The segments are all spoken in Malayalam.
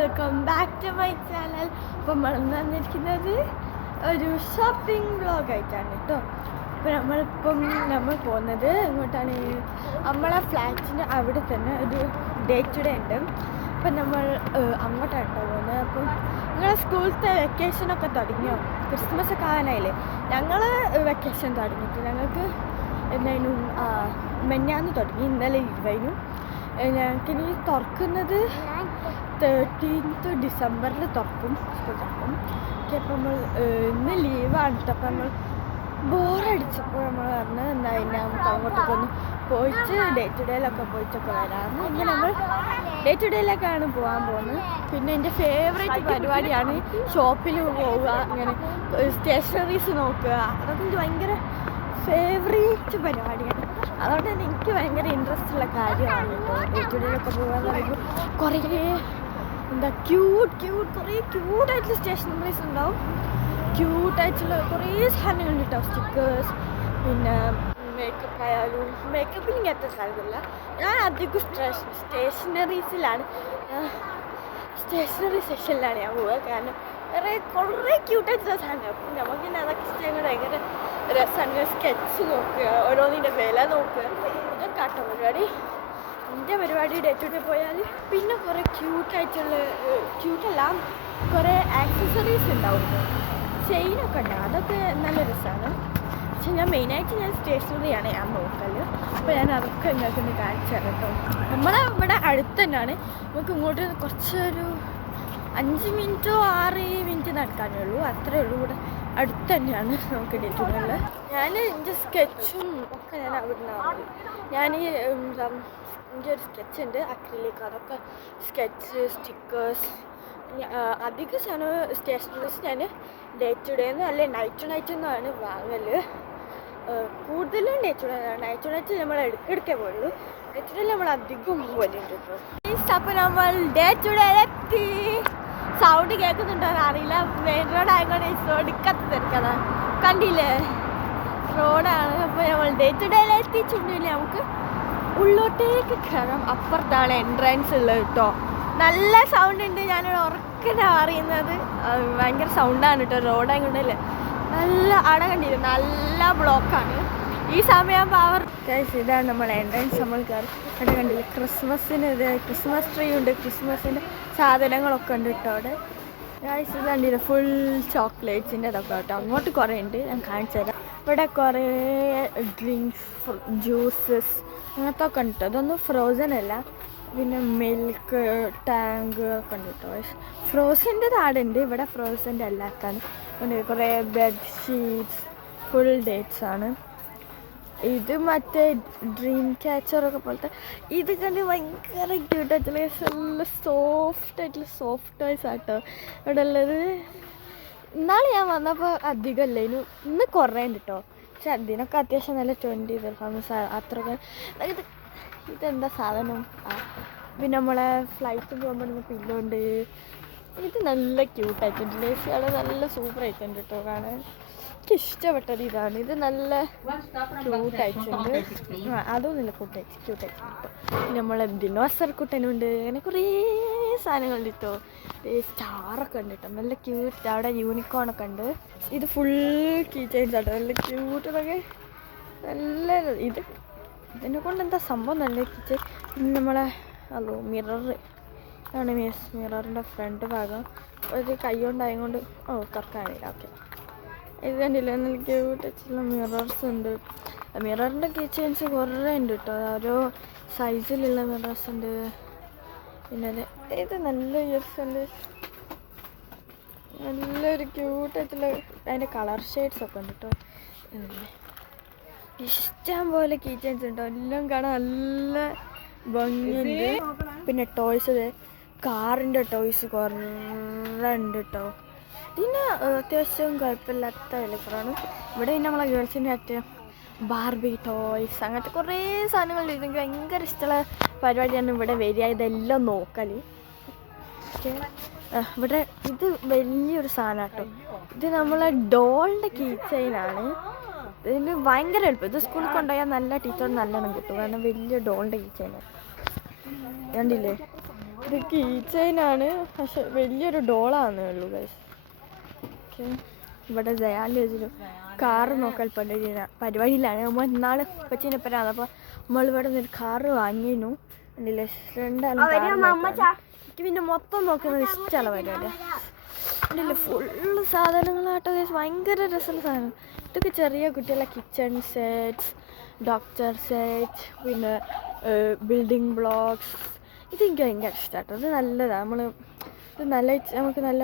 Welcome back to my channel. അപ്പോൾ നമ്മൾ വന്നിരിക്കുന്നത് ഒരു ഷോപ്പിംഗ് വ്ളോഗായിട്ടാണ് കേട്ടോ. അപ്പോൾ നമ്മൾ പോകുന്നത് എങ്ങോട്ടാണ്? നമ്മളെ ഫ്ലാറ്റിന് അവിടെ തന്നെ ഒരു ഡേ ടു ഡേ ഉണ്ട്. അപ്പം നമ്മൾ അങ്ങോട്ടാണ് കേട്ടോ പോകുന്നത്. അപ്പം നിങ്ങളെ സ്കൂളത്തെ വെക്കേഷനൊക്കെ തുടങ്ങിയോ? ക്രിസ്മസ് ഒക്കെ ആകാനായില്ലേ? ഞങ്ങൾ വെക്കേഷൻ തുടങ്ങിയിട്ട് ഞങ്ങൾക്ക് എന്തായാലും മെഞ്ഞാന്ന് തുടങ്ങി, ഇന്നലെ ഇരുവതിനും. ഞങ്ങൾക്കിനി തുറക്കുന്നത് 13th ഡിസംബറിൽ തുറക്കും, സ്കൂൾ തുറക്കും. അപ്പം നമ്മൾ ഇന്ന് ലീവാണ് കേട്ടോ. അപ്പം നമ്മൾ ബോറടിച്ചപ്പോൾ നമ്മൾ പറഞ്ഞ് എന്തായാലും നമുക്ക് അങ്ങോട്ടൊക്കെ ഒന്ന് പോയിട്ട് ഡേ ടു ഡേയിലൊക്കെ പോയിട്ടൊക്കെ വരാമെന്ന്. ഇങ്ങനെ നമ്മൾ ഡേ ടു ഡേയിലേക്കാണ് പോകാൻ പോകുന്നത്. പിന്നെ എൻ്റെ ഫേവറേറ്റ് പരിപാടിയാണ് ഷോപ്പിൽ പോവുക, ഇങ്ങനെ സ്റ്റേഷനറീസ് നോക്കുക. അതൊക്കെ എനിക്ക് ഭയങ്കര ഫേവറേറ്റ് പരിപാടിയാണ്. അതുകൊണ്ട് തന്നെ എനിക്ക് ഭയങ്കര ഇൻട്രസ്റ്റ് ഉള്ള കാര്യമാണ് കേട്ടോ. ഡേ ടു ഡേയിലൊക്കെ പോകാന്ന് പറയുമ്പോൾ കുറേ കുറേ ക്യൂട്ടായിട്ടുള്ള സ്റ്റേഷനറീസ് ഉണ്ടാവും. ക്യൂട്ടായിട്ടുള്ള കുറേ സാധനങ്ങൾ കിട്ടും, സ്റ്റിക്കേഴ്സ്, പിന്നെ മേക്കപ്പ് ആയാലും. മേക്കപ്പിൽ ഇങ്ങനത്തെ സാധനമില്ല. ഞാൻ അധികം സ്റ്റേഷനറീസിലാണ്, സ്റ്റേഷനറി സെക്ഷനിലാണ് ഞാൻ പോവുക. കാരണം കുറേ ക്യൂട്ടായിട്ടുള്ള സാധനം. അപ്പം നമുക്കിങ്ങനെ അതൊക്കെ ഇഷ്ടങ്ങൾ ഭയങ്കര രസമാണ്. സ്കെച്ച് നോക്കുക, ഓരോന്നിൻ്റെ വില നോക്കുക, ഇതൊക്കെ കാട്ടോ പരിപാടി. എൻ്റെ പരിപാടി ഡേ ടു ഡേ പോയാൽ പിന്നെ കുറേ ക്യൂട്ടല്ല കുറേ ആക്സസറീസ് ഉണ്ടാവും, ചെയിനൊക്കെ ഉണ്ടാവും. അതൊക്കെ നല്ല രസമാണ്. പക്ഷെ ഞാൻ മെയിനായിട്ട് സ്റ്റേഷനറിയാണ് ഞാൻ നോക്കൽ. അപ്പോൾ ഞാൻ അതൊക്കെ നിങ്ങൾക്കൊന്ന് കാണിച്ചു തരാം കേട്ടോ. നമ്മളെ ഇവിടെ അടുത്ത് തന്നെയാണ്. നമുക്ക് ഇങ്ങോട്ട് കുറച്ചൊരു 5 മിനിറ്റോ 6 മിനിറ്റ് നടക്കാനേ ഉള്ളൂ, അത്രേ ഉള്ളൂ. ഇവിടെ അടുത്ത് തന്നെയാണ് നമുക്ക് ഡേ ടു ഡേ. ഞാൻ എൻ്റെ സ്കെച്ചും ഒക്കെ ഞാൻ അവിടെ നിന്നാണ്. ഞാൻ എൻ്റെ ഒരു സ്കെച്ചുണ്ട്, അക്രിലിക്, അതൊക്കെ സ്കെച്ച്, സ്റ്റിക്കേഴ്സ്, അധികം സാധനം സ്റ്റേഷനറീസ് ഞാൻ ഡേ ടു ഡേ അല്ലെ നൈറ്റ് എന്നാണ് വാങ്ങൽ. കൂടുതലും ഡേ ടു ഡേ. നൈറ്റ് നമ്മൾ ഇടയ്ക്കിടയ്ക്കേ പോയുള്ളൂ. ഡേ ടു ഡേ നമ്മൾ അധികം പോലുണ്ട് കേട്ടോ. അപ്പോൾ നമ്മൾ ഡേ ടു ഡേ എത്തി. സൗണ്ട് കേൾക്കുന്നുണ്ടോ അറിയില്ല, മെയിൻ റോഡ് ആയതുകൊണ്ട് ഒടുക്കത്ത് തിരക്കതാ, കണ്ടില്ലേ റോഡാണ്. അപ്പോൾ നമ്മൾ ഡേ ടു ഡേ എത്തിച്ചിട്ടില്ല. നമുക്ക് ഉള്ളോട്ടേക്ക് കയറാം. അപ്പുറത്താണ് എൻട്രൻസ് ഉള്ളത് കേട്ടോ. നല്ല സൗണ്ട് ഉണ്ട്. ഞാനിവിടെ ഉറക്കനെ അറിയുന്നത് ഭയങ്കര സൗണ്ടാണ് കേട്ടോ. റോഡായതുകൊണ്ടല്ലേ നല്ല അട കണ്ടില്ല, നല്ല ബ്ലോക്കാണ് ഈ സമയം. പവർ ഇതാണ് നമ്മൾ എൻട്രൻസ്. നമ്മൾ കയറി അവിടെ കണ്ടില്ല, ക്രിസ്മസ് ട്രീ ഉണ്ട്, ക്രിസ്മസിൻ്റെ സാധനങ്ങളൊക്കെ ഉണ്ട് കേട്ടോ അവിടെ. ഗൈസ് ഇത് കണ്ടില്ല, ഫുൾ ചോക്ലേറ്റ്സിൻ്റെ ഇതൊക്കെ കേട്ടോ. അങ്ങോട്ട് കുറേ ഉണ്ട്, ഞാൻ കാണിച്ചു തരാം. ഇവിടെ കുറേ ഡ്രിങ്ക്സ്, ജ്യൂസസ് അങ്ങനത്തെ ഒക്കെ ഉണ്ട് കേട്ടോ. ഇതൊന്നും ഫ്രോസൺ അല്ല. പിന്നെ മിൽക്ക് ടാങ്ക് ഒക്കെ ഉണ്ട് കേട്ടോ. ഫ്രോസൻ്റെ താടുണ്ട്, ഇവിടെ ഫ്രോസൻ്റെ അല്ലാത്താണ്. പിന്നെ കുറേ ബെഡ്ഷീറ്റ്സ്, ഫുൾ ഡേറ്റ്സ് ആണ്. ഇത് മറ്റേ ഡ്രീം ക്യാച്ചറൊക്കെ പോലത്തെ. ഇത് കണ്ട് ഭയങ്കര ക്യൂട്ടായിട്ടുള്ള നല്ല സോഫ്റ്റ് ടോയ്സ് ആട്ടോ ഇവിടെ ഉള്ളത്. ഇന്നാൾ ഞാൻ വന്നപ്പോൾ അധികമല്ല, ഇന്ന് കുറേ ഉണ്ട് കേട്ടോ. പക്ഷെ അതിനൊക്കെ അത്യാവശ്യം നല്ല 20 ദിർഹംസ് അത്രയൊക്കെ. ഇതെന്താ സാധനം? പിന്നെ നമ്മളെ ഫ്ലൈറ്റ് പോകുമ്പോൾ നമ്മൾ പില്ലുണ്ട്. ഇത് നല്ല ക്യൂട്ടായിട്ടുണ്ട്. ലേസിയാണ് നല്ല സൂപ്പർ ആയിട്ടുണ്ട് കേട്ടോ കാണാൻ. എനിക്ക് ഇഷ്ടപ്പെട്ടത് ഇതാണ്. ഇത് നല്ല ക്യൂട്ടായിട്ടുണ്ട്. അതൊന്നുമില്ല, ക്യൂട്ടായിട്ടുണ്ട് കേട്ടോ. പിന്നെ നമ്മളെ ദിനോസർ കുട്ടനുണ്ട്. അങ്ങനെ കുറേ സാധനങ്ങളുണ്ട് കേട്ടോ. സ്റ്റാറൊക്കെ ഉണ്ട് കേട്ടോ, നല്ല ക്യൂട്ട്. അവിടെ യൂണിക്കോണൊക്കെ ഉണ്ട്. ഇത് ഫുൾ കീ ചെയിൻസ് ആട്ടോ, നല്ല ക്യൂട്ടൊക്കെ നല്ല. ഇതിനെ കൊണ്ട് എന്താ സംഭവം നല്ല കിച്ച്. പിന്നെ നമ്മളെ മിറർ ആണ്, മിററിൻ്റെ ഫ്രണ്ട് ഭാഗം. ഒരു കൈ കൊണ്ടായതുകൊണ്ട് തുറക്കാനില്ല. ഓക്കെ, ഇത് കണ്ടില്ല, നല്ല ക്യൂട്ടുള്ള മിറേഴ്സ് ഉണ്ട്. മിററിൻ്റെ കീ ചെയിൻസ് കുറേ ഉണ്ട് കേട്ടോ, ഓരോ സൈസിലുള്ള മിറേഴ്സ് ഉണ്ട്. പിന്നെ ഇത് നല്ല ഇയേഴ്സ് ഉണ്ട്, നല്ലൊരു ക്യൂട്ടായിട്ടുള്ള അതിൻ്റെ കളർ ഷെയ്ഡ്സ് ഒക്കെ ഉണ്ട് കേട്ടോ. ഇഷ്ടം പോലെ കീ ചെയിൻസ് ഉണ്ടോ, എല്ലാം കാണാൻ നല്ല ഭംഗിയുണ്ട്. പിന്നെ ടോയ്സ്, കാറിൻ്റെ ടോയ്സ് കുറേ ഉണ്ട് കേട്ടോ. പിന്നെ അത്യാവശ്യം കുഴപ്പമില്ലാത്ത വിലക്കുറവാണ്. ഇവിടെ പിന്നെ നമ്മളെ ഗേൾസിൻ്റെ അത്യാവശ്യം ബാർബി ടോയ്സ് അങ്ങനത്തെ കുറേ സാധനങ്ങളുണ്ട്. എനിക്ക് ഭയങ്കര ഇഷ്ടമുള്ള പരിപാടിയാണ് ഇവിടെ വരിക, ഇതെല്ലാം നോക്കൽ. ഓക്കെ, ഇവിടെ ഇത് വലിയൊരു സാധനം കേട്ടോ. ഇത് നമ്മളെ ഡോളിൻ്റെ കീ ചെയിനാണ്. ഇതിന് ഭയങ്കര എളുപ്പം. ഇത് സ്കൂളിൽ കൊണ്ടുപോയാൽ നല്ല ടീച്ചർ നല്ലോണം കിട്ടും, കാരണം വലിയ ഡോളിൻ്റെ കീ ചെയിനാണ്. കണ്ടില്ലേ, ഇത് കീ ചെയിനാണ്, പക്ഷെ വലിയൊരു ഡോളാന്നേ ഉള്ളൂ ഗൈസ്. ഓക്കെ, ഇവിടെ ജയാലൊരു കാറ് നോക്കാൻ പരിപാടിയിലാണ്. നമ്മൾ ഇന്നാള് പച്ചീനപ്പരാണ്. അപ്പോൾ നമ്മളിവിടെ നിന്നൊരു കാറ് വാങ്ങിയിരുന്നു. അതിലെ എനിക്ക് പിന്നെ മൊത്തം നോക്കുന്നത് ഇഷ്ടമുള്ള പരിപാടിയാണ്. അതിൽ ഫുള്ള് സാധനങ്ങളാട്ടോ ഗൈസ്, ഭയങ്കര രസമുള്ള സാധനം. ഇതൊക്കെ ചെറിയ കുട്ടികളുടെ കിച്ചൺ സെറ്റ്സ്, ഡോക്ടർ സെറ്റ്, പിന്നെ ബിൽഡിംഗ് ബ്ലോക്സ്. ഇതെനിക്ക് ഭയങ്കര ഇഷ്ടമാട്ടോ. ഇത് നല്ലതാണ്. ഇത് നമുക്ക് നല്ല,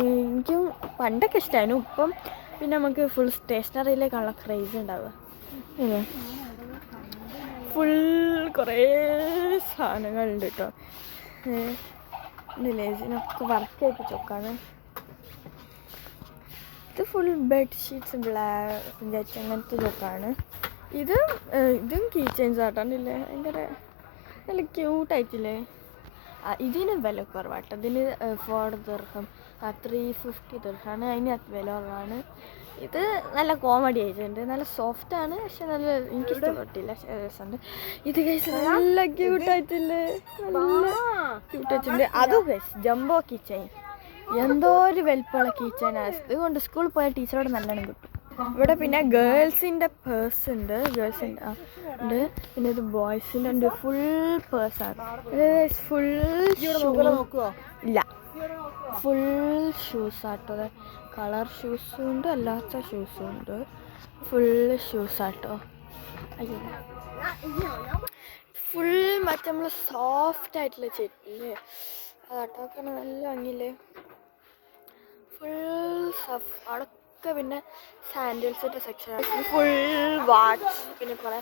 എനിക്കും പണ്ടൊക്കെ ഇഷ്ടമായിരുന്നു. ഇപ്പം പിന്നെ നമുക്ക് ഫുൾ സ്റ്റേഷനറിയിലേക്കുള്ള ക്രേസ് ഉണ്ടാവുക. ഫുൾ കുറേ സാധനങ്ങളുണ്ട് കേട്ടോ. ഇതിനൊക്കെ വർക്ക് ചെയ്യിപ്പിച്ച് നോക്കാണ്. ഇത് ഫുൾ ബെഡ്ഷീറ്റ്സ്, ബ്ലാങ്കറ്റ് അങ്ങനത്തെ ഇതൊക്കെയാണ്. ഇതും കീ ചെയിൻസ് ആട്ടാണ്ടില്ലേ, ഭയങ്കര നല്ല ക്യൂട്ടായിട്ടില്ലേ. ഇതിന് വില കുറവാട്ടോ. ഇതിന് 4 ദിർഹം, 350 ദിർഹമാണ്. അതിന് വില കുറവാണ്. ഇത് നല്ല കോമഡി ആയിട്ടുണ്ട്, നല്ല സോഫ്റ്റാണ്. പക്ഷെ നല്ല എനിക്ക് ഇഷ്ടപ്പെട്ടില്ല, രസമുണ്ട്. ഇത് കഴിച്ച് നല്ല ക്യൂട്ടായിട്ടില്ലേ, നല്ല ക്യൂട്ടായിട്ടുണ്ട്. അതും കഴിച്ച് ജംബോ കിച്ചൺ, എന്തോ ഒരു വലിപ്പമുള്ള കിച്ചനാണ്. ഇതുകൊണ്ട് സ്കൂളിൽ പോയ ടീച്ചറോട് നല്ലോണം കിട്ടും. ഇവിടെ പിന്നെ ഗേൾസിൻ്റെ പേഴ്സ് ഉണ്ട്, ഉണ്ട്. പിന്നെ ഇത് ബോയ്സിൻ്റെ ഉണ്ട്. ഫുൾ പേഴ്സാണ്. ഫുൾ ഇല്ല, ഫുൾ ഷൂസാട്ടോ. കളർ ഷൂസും ഉണ്ട്, അല്ലാത്ത ഷൂസും ഉണ്ട്. ഫുൾ ഷൂസാട്ടോ. അയ്യോ, ഫുൾ മറ്റേ നമ്മൾ സോഫ്റ്റ് ആയിട്ടുള്ള ചെടില്ലേ, അതാട്ടോ. കാരണം നല്ല ഭംഗിയില്ലേ, ഫുൾ സോഫ്റ്റ്. അവിടെയൊക്കെ പിന്നെ സാൻഡൽസിൻ്റെ സെക്ഷൻ, ഫുൾ വാച്ച്, പിന്നെ കുറേ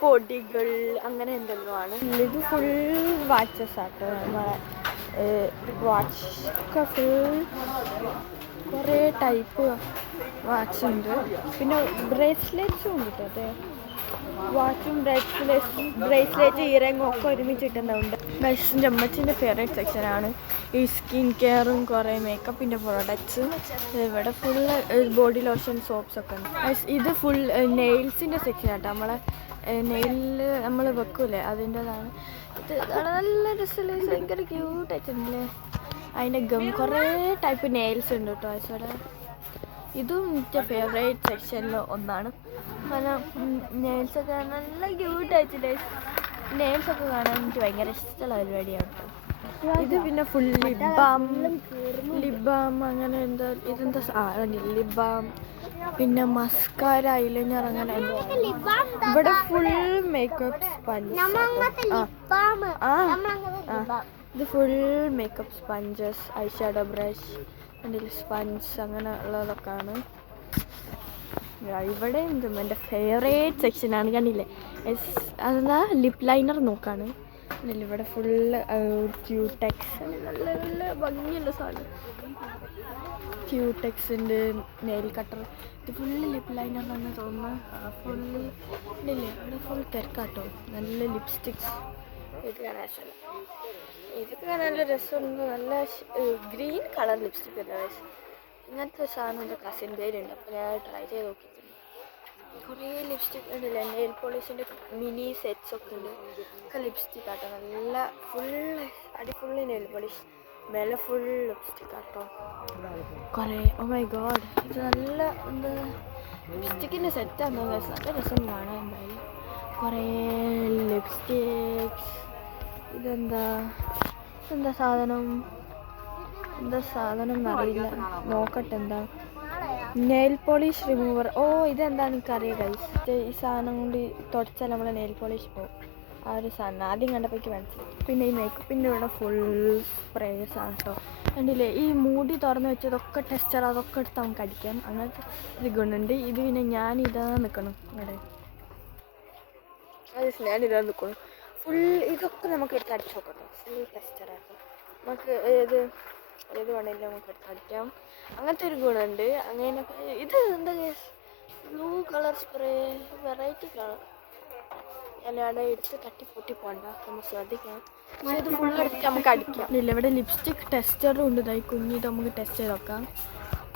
പൊടികൾ അങ്ങനെ എന്തെല്ലോ ആണ്. ഇത് ഫുൾ വാച്ചസ് ആട്ടോ. നമ്മളെ വാച്ച് ഒക്കെ ഫുൾ കുറേ ടൈപ്പ് വാച്ച് ഉണ്ട്. പിന്നെ ബ്രേസ്ലെറ്റ്സും ഉണ്ട് കേട്ടോ. അതെ, വാച്ചും ബ്രേസ്ലെറ്റ് ഇയറിങ്ങും ഒക്കെ ഒരുമിച്ചിട്ടുണ്ടാവുണ്ട്. ഗൈസിൻ്റെ അമ്മച്ചിൻ്റെ ഫേവറേറ്റ് സെക്ഷനാണ് ഈ സ്കിൻ കെയറും കുറേ മേക്കപ്പിൻ്റെ പ്രോഡക്റ്റ്സ്. ഇവിടെ ഫുള്ള് ബോഡി ലോഷൻ, സോപ്സ് ഒക്കെ ഉണ്ട്. ഇത് ഫുൾ നെയിൽസിൻ്റെ സെക്ഷനാട്ടോ. നമ്മളെ നെയിലിൽ നമ്മൾ വെക്കൂലേ, അതിൻ്റെതാണ്. ഇത് നല്ല രസമില്ല, ഭയങ്കര ക്യൂട്ടായിട്ടുണ്ടല്ലേ. അതിൻ്റെ കുറേ ടൈപ്പ് നെയിൽസ് ഉണ്ട് കേട്ടോ ഇവിടെ. ഇതും എൻ്റെ ഫേവറേറ്റ് സെക്ഷനിൽ ഒന്നാണ്. കാരണം നെയിൽസൊക്കെ നല്ല ക്യൂട്ടായിട്ടില്ലേ. നെയിൽസൊക്കെ കാണാൻ എനിക്ക് ഭയങ്കര ഇഷ്ടമുള്ള പരിപാടിയാണ് കേട്ടോ. ഇത് പിന്നെ ഫുൾ ലിബാം അങ്ങനെ എന്താ, ഇതെന്താ ലിബാം, പിന്നെ മസ്കാര, ഐലൈനർ അങ്ങനെ. ഇവിടെ ഫുൾ മേക്കപ്പ് സ്പഞ്ച്. ഇത് full makeup sponges, eye shadow brush, അതിൽ സ്പഞ്ച് അങ്ങനെ ഉള്ളതൊക്കെയാണ്. ഇവിടെ എന്തും എൻ്റെ ഫേവറേറ്റ് സെക്ഷനാണ്. കണ്ടില്ലേ, അതെന്താ ലിപ് ലൈനർ നോക്കാണ്. ഇവിടെ ഫുള്ള് ക്യൂടെക്സ്, നല്ല നല്ല ഭംഗിയുള്ള സാധനം. ക്യൂടെക്സിൻ്റെ നെയിൽ കട്ടർ. ഇത് ഫുള്ള് ലിപ് ലൈനറാണെന്ന് തോന്നുന്നു. ഫുള്ള് ഇല്ലേ, ഇവിടെ ഫുൾ തിരക്കാട്ടോ. നല്ല ലിപ്സ്റ്റിക്സ്. ഇത് കാണാൻ ഇതൊക്കെ നല്ല രസമുണ്ട്. നല്ല ഗ്രീൻ കളർ ലിപ്സ്റ്റിക് അല്ല. ഇങ്ങനത്തെ സാധനം എൻ്റെ കസിൻ്റെ കയ്യിലുണ്ട്, അപ്പോൾ ഞാൻ ട്രൈ ചെയ്ത് നോക്കിയിട്ടുണ്ട്. കുറേ ലിപ്സ്റ്റിക് ഉണ്ടല്ലേ, നെയിൽ പോളിഷിൻ്റെ മിനി സെറ്റ്സ് ഒക്കെ ഉണ്ട്. ഒക്കെ ലിപ്സ്റ്റിക് ആട്ടോ. നല്ല ഫുള്ള് അടിപൊളി നെയിൽ പോളിഷ്, മേലെ ഫുൾ ലിപ്സ്റ്റിക് ആട്ടോ. കുറേ, ഓ മൈ ഗോഡ്, ഇത് നല്ല എന്താ ലിപ്സ്റ്റിക്കിൻ്റെ സെറ്റാണോ, നല്ല രസം കാണാൻ. എന്തായാലും കുറേ ലിപ്സ്റ്റിക്സ്. എന്താ സാധനം എന്നറിയില്ല, നോക്കട്ടെ. എന്താ നെയിൽ പോളിഷ് റിമൂവർ. ഓ, ഇതെന്താണ് എനിക്കറിയാം ഗൈസ്. ഈ സാധനം കൊണ്ട് തുടച്ചാൽ നമ്മളെ നെയിൽ പോളിഷ് പോകും. ആ ഒരു സാധനം ആദ്യം കണ്ടപ്പോഴേക്ക് മനസ്സിലായി. പിന്നെ ഈ മേക്കപ്പിൻ്റെ ഇവിടെ ഫുൾ സ്പ്രേസ് ആണ് കേട്ടോ. കണ്ടില്ലേ, ഈ മൂടി തുറന്ന് വെച്ചതൊക്കെ ടെസ്റ്റർ, അതൊക്കെ എടുത്ത് നമുക്ക് അടിക്കാം. അങ്ങനത്തെ ഒരു ഗുണമുണ്ട്. ഇത് പിന്നെ ഞാനിതാ നിൽക്കണം ഇവിടെ, ഞാനിതാ നിൽക്കണം. ഫുൾ ഇതൊക്കെ നമുക്ക് എടുത്ത് അടിച്ച് നോക്കട്ടോ. ഫുൾ ടെസ്റ്ററാട്ടോ. നമുക്ക് ഏത് വേണമെങ്കിലും നമുക്ക് എടുത്ത് അടിക്കാം. അങ്ങനത്തെ ഒരു ഗുണമുണ്ട്. അങ്ങനെ ഇത് എന്താ blue colour spray, variety colour. അല്ലാതെ എടുത്ത് തട്ടിപ്പൊട്ടി പോകണ്ട, നമ്മൾ ശ്രദ്ധിക്കണം. പക്ഷേ ഇത് ഫുള്ളെടുത്ത് നമുക്ക് അടിക്കാം. ഇല്ല, ഇവിടെ ലിപ്സ്റ്റിക് ടെസ്റ്ററും ഉണ്ട്. ഇതായി കുഞ്ഞിത് നമുക്ക് ടെസ്റ്റ് ചെയ്ത് നോക്കാം.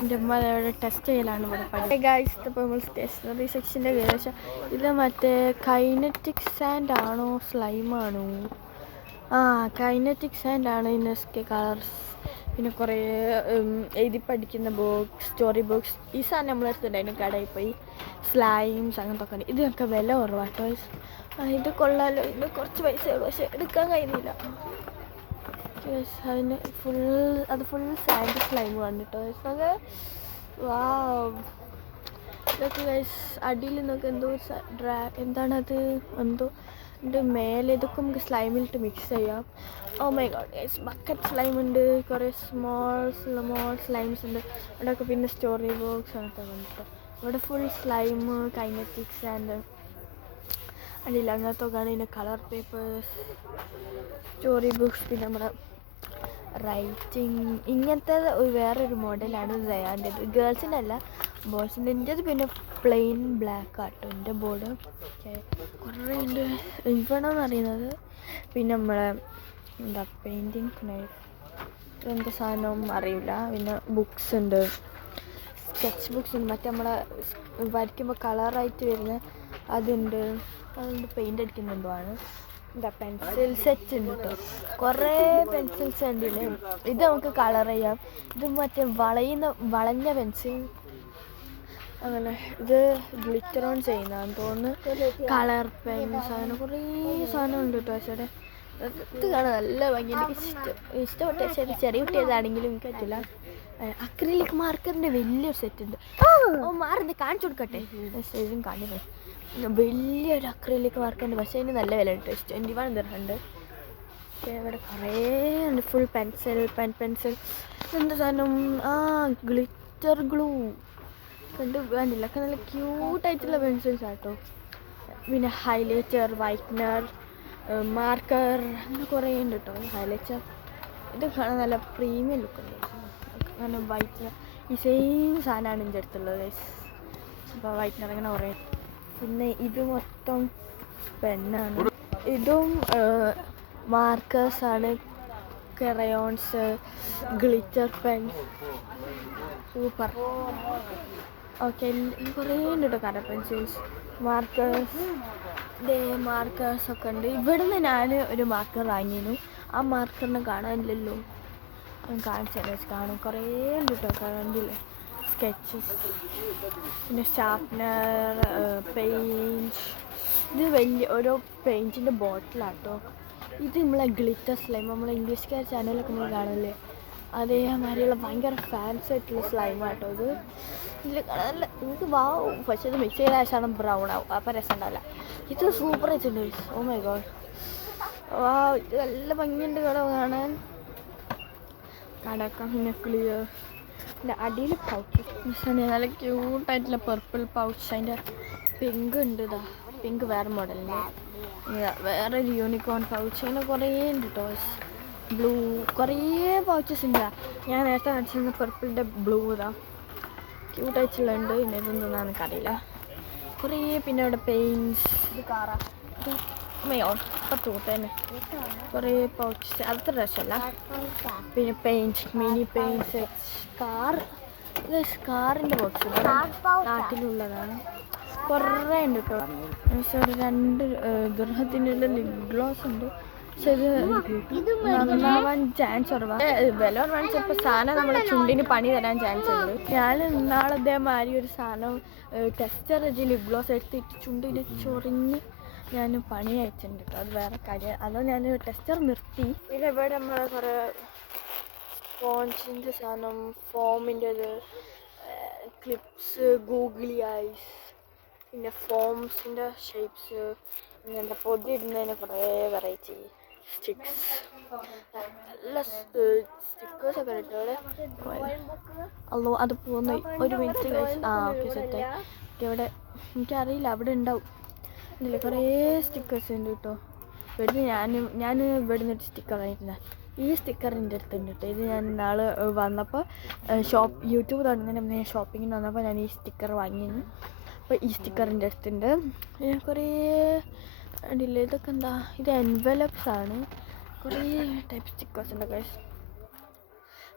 എൻ്റെ അമ്മ ഇവിടെ ടെസ്റ്റ് ചെയ്യലാണ് ഇവിടെ പണി. ഗൈസ്, ഇപ്പോൾ നമ്മൾ സ്റ്റേഷനറി സെക്ഷൻ്റെ ശേഷം ഇത് മറ്റേ കൈനറ്റിക് സാൻഡ് ആണോ സ്ലൈമാണോ ആ കൈനറ്റിക് സാൻഡാണ് ഇന്നസ്കെ കളേഴ്സ്. പിന്നെ കുറേ എഴുതി പഠിക്കുന്ന ബുക്സ്, സ്റ്റോറി ബുക്സ്. ഈ സാധനം നമ്മളെടുത്തിട്ടുണ്ടായിരുന്നു കടയിൽ പോയി. സ്ലൈംസ് അങ്ങനത്തെ ഒക്കെ ഉണ്ട്. ഇതിനൊക്കെ വില കുറവാട്ടോ. ഇത് കൊള്ളാലോ, ഇത് കുറച്ച് പൈസയുള്ളൂ, പക്ഷെ എടുക്കാൻ കഴിയുന്നില്ല. അതിന് ഫുൾ സാൻഡ് സ്ലൈം വന്നിട്ടോ. അത് ഇതൊക്കെ ഗൈസ് അടിയിൽ നിന്നൊക്കെ എന്തോ എന്താണത്, എന്തോ എൻ്റെ മേലെ ഇതൊക്കെ നമുക്ക് സ്ലൈമിലിട്ട് മിക്സ് ചെയ്യാം. Oh my god guys, bucket slime ഉണ്ട്, കുറേ സ്മോൾ സ്ലൈംസ് ഉണ്ട്. അവിടെയൊക്കെ പിന്നെ സ്റ്റോറി ബുക്സ് അങ്ങനത്തെ വന്നിട്ടോ. ഇവിടെ ഫുൾ സ്ലൈം, കൈനറ്റിക്സ് ആൻഡ് അടിയില്ല അങ്ങനത്തെ ഒക്കെ ആണ്. പിന്നെ കളർ പേപ്പേഴ്സ്, സ്റ്റോറി ബുക്സ്, പിന്നെ നമ്മുടെ റൈറ്റിംഗ്. ഇങ്ങനത്തെ വേറൊരു മോഡലാണ് ദയാൻ്റെത്. ഗേൾസിൻ്റെ അല്ല, ബോയ്സിൻ്റെ. എൻ്റെത് പിന്നെ പ്ലെയിൻ ബ്ലാക്ക് ആട്ടോ എൻ്റെ ബോർഡ്. കുറേ ഉണ്ട് ഇവിടെന്ന് അറിയുന്നത്. പിന്നെ നമ്മളെ എന്താ പെയിൻറ്റിങ് നൈഫ്, എന്താ സാധനം അറിയില്ല. പിന്നെ ബുക്സ് ഉണ്ട്, സ്കെച്ച് ബുക്സ് ഉണ്ട്. മറ്റേ നമ്മളെ വരയ്ക്കുമ്പോൾ കളറായിട്ട് വരുന്ന അതുണ്ട്. പെയിൻ്റ് അടിക്കുന്ന ആണ്. എന്താ പെൻസിൽ സെറ്റ് ഉണ്ട് കേട്ടോ. കുറേ പെൻസിൽസ് ഉണ്ടല്ലേ. ഇത് നമുക്ക് കളർ ചെയ്യാം. ഇത് മറ്റേ വളഞ്ഞ പെൻസിൽ അങ്ങനെ. ഇത് ഗ്ലിറ്റർ ഓൺ ചെയ്യുന്നതാണെന്ന് തോന്നുന്നു. കളർ പെൻസ് അങ്ങനെ കുറേ സാധനം ഉണ്ട് കേട്ടോ. പക്ഷേ ഇത് കാണാൻ നല്ല ഭംഗി. എനിക്ക് ഇഷ്ടപ്പെട്ട ചെറിയ കുട്ടിയതാണെങ്കിലും എനിക്ക് പറ്റില്ല. അക്രിലിക് മാർക്കറിൻ്റെ വലിയൊരു സെറ്റ് ഉണ്ട്. മാറുന്നത് കാണിച്ചു കൊടുക്കട്ടെ, സ്റ്റേജും കാണില്ലേ. വലിയൊരു അക്രിലിക് മാർക്കറുണ്ട്, പക്ഷേ അതിന് നല്ല വില ഉണ്ട്. 21 ദിർഹമുണ്ട്. പക്ഷേ ഇവിടെ കുറേ ഉണ്ട്. ഫുൾ പെൻസിൽ എന്താ സാധനം, ഗ്ലിറ്റർ ഗ്ലൂ കണ്ട് വേണ്ടില്ല. ഒക്കെ നല്ല ക്യൂട്ടായിട്ടുള്ള പെൻസിൽസ് ആട്ടോ. പിന്നെ ഹൈലൈറ്റർ, വൈറ്റ്നർ, മാർക്കർ അങ്ങനെ കുറേ ഉണ്ട് കേട്ടോ. ഹൈലൈറ്റർ ഇത് കാണാൻ നല്ല പ്രീമിയം ലുക്ക് ഉണ്ട്. അങ്ങനെ വൈറ്റ്നർ ഈ സെയിം സാധനമാണ് എൻ്റെ അടുത്തുള്ളത്. അപ്പോൾ വൈറ്റ്നർ അങ്ങനെ കുറേ. പിന്നെ ഇത് മൊത്തം പെന്നാണ്. ഇതും മാർക്കേഴ്സാണ്, crayons, glitter pen, super. Okay, കുറേ ഉണ്ട് കേട്ടോ കളർ പെൻസിൽസ്, മാർക്കേഴ്സൊക്കെ ഉണ്ട്. ഇവിടുന്ന് ഞാൻ ഒരു മാർക്കർ വാങ്ങിയിരുന്നു. ആ മാർക്കറിനെ കാണാനില്ലല്ലോ, കാണിച്ചാൽ കാണും. കുറേ ഉണ്ട് കേട്ടോ, കണ്ടില്ലേ. സ്കെച്ചസ്, പിന്നെ ഷാർപ്നർ, പെയിൻറ്റ്. ഇത് വലിയ ഓരോ പെയിൻറ്റിൻ്റെ ബോട്ടിലാട്ടോ. ഇത് നമ്മളെ ഗ്ലിറ്റർ സ്ലൈം, നമ്മളെ ഇംഗ്ലീഷ്കാർ ചാനലൊക്കെ നമ്മൾ കാണില്ലേ, അതേമാതിരിയുള്ള ഭയങ്കര ഫാൻസ് ആയിട്ടുള്ള സ്ലൈമാട്ടോ ഇത്. ഇതിൽ നല്ല എനിക്ക് വാവും, പക്ഷേ ഇത് മിക്സ് ചെയ്ത ശേഷമാണ് ബ്രൗൺ ആവും, അപ്പോൾ രസം ഉണ്ടാവില്ല. ഇത് സൂപ്പർ ആയിട്ടുണ്ട്. ഓ മൈ ഗോഡ്, ഇത് നല്ല ഭംഗിയുണ്ട് കട കാണാൻ. കടക്കം പിന്നെ ക്ലിയർ. പിന്നെ അടിയിൽ പൗച്ച് നല്ല ക്യൂട്ടായിട്ടുള്ള പർപ്പിൾ പൗച്ച്. അതിൻ്റെ പിങ്ക് ഉണ്ട്. ഇതാ പിങ്ക് വേറെ മോഡലിൻ്റെ. വേറൊരു യൂണിക്കോൺ പൗച്ച്. അങ്ങനെ കുറേ ഉണ്ട് കേട്ടോ. ബ്ലൂ കുറേ പൗച്ചസ് ഉണ്ട്. ഞാൻ നേരത്തെ കാണിച്ചിരുന്ന പർപ്പിളിൻ്റെ ബ്ലൂ ഇതാ ക്യൂട്ടായിട്ടുള്ളുണ്ട്. പിന്നെ ഇതൊന്നും എനിക്കറിയില്ല. കുറേ പിന്നെ അവിടെ പെയിൻസ്, തന്നെ കുറേ പൗച്ചസ്, അത്ര രസമല്ല. പിന്നെ പെയിൻറ്റ്, മിനി പെയിൻറ്റ്, കാറിൻ്റെ ബോക്സ് നാട്ടിലുള്ളതാണ്. കുറേ ഉണ്ട് കേട്ടോ. ഒരു 2 ദിർഹത്തിൻ്റെ ലിപ് ഗ്ലോസ് ഉണ്ട്. പക്ഷെ ഇത് നന്നാവാൻ ചാൻസ് കുറവാണ്. വില കുറവാണ്. ചിലപ്പോൾ സാധനം നമ്മുടെ ചുണ്ടിന് പണി തരാൻ ചാൻസ് ഉണ്ട്. ഞാൻ ഇന്നാളെ ഇതേമാതിരി ഒരു സാധനം ടെസ്റ്റർ ലിപ് ഗ്ലോസ് എടുത്തിട്ട് ചുണ്ടിന് ചൊറിഞ്ഞ് ഞാൻ പണി അയച്ചിട്ടുണ്ട് കേട്ടോ. അത് വേറെ കാര്യം. അതോ ഞാൻ ടെസ്റ്റർ നിർത്തി. പിന്നെ ഇവിടെ നമ്മൾ കുറേ സ്പോഞ്ചിൻ്റെ സാധനം, ഫോമിൻ്റെത്, ക്ലിപ്സ്, ഗൂഗിളി ഐസ്, പിന്നെ ഫോംസിൻ്റെ ഷേപ്സ്, പിന്നെ പൊതി ഇടുന്നതിന് കുറേ വെറൈറ്റി സ്റ്റിക്സ്, നല്ല സ്റ്റിക്കേഴ്സൊക്കെ ഇട്ടു ഇവിടെ. അല്ലോ അത് പോകുന്നു. ഒരു മിനിറ്റ് കഴിച്ച് ഓക്കെ സെറ്റായി. ഇവിടെ എനിക്കറിയില്ല, അവിടെ ഉണ്ടാവും. ഇതിൽ കുറേ സ്റ്റിക്കേഴ്സ് ഉണ്ട് കേട്ടോ. ഇവിടുന്ന് ഞാൻ ഇവിടുന്ന് ഒരു സ്റ്റിക്കർ വാങ്ങിയിട്ടില്ല. ഈ സ്റ്റിക്കർ എൻ്റെ അടുത്തുണ്ട് കേട്ടോ. ഇത് ഞാൻ നാൾ വന്നപ്പോൾ യൂട്യൂബ് തുടങ്ങുന്നതിന് ഞാൻ ഷോപ്പിങ്ങിന് വന്നപ്പോൾ ഞാൻ ഈ സ്റ്റിക്കർ വാങ്ങിയിരുന്നു. അപ്പോൾ ഈ സ്റ്റിക്കറിൻ്റെ അടുത്തുണ്ട്. പിന്നെ കുറേ ഉണ്ടല്ലേ. ഇതൊക്കെ എന്താ, ഇത് എൻവലപ്സ് ആണ്. കുറേ ടൈപ്പ് സ്റ്റിക്കേഴ്സ് ഉണ്ട് ഗൈസ്.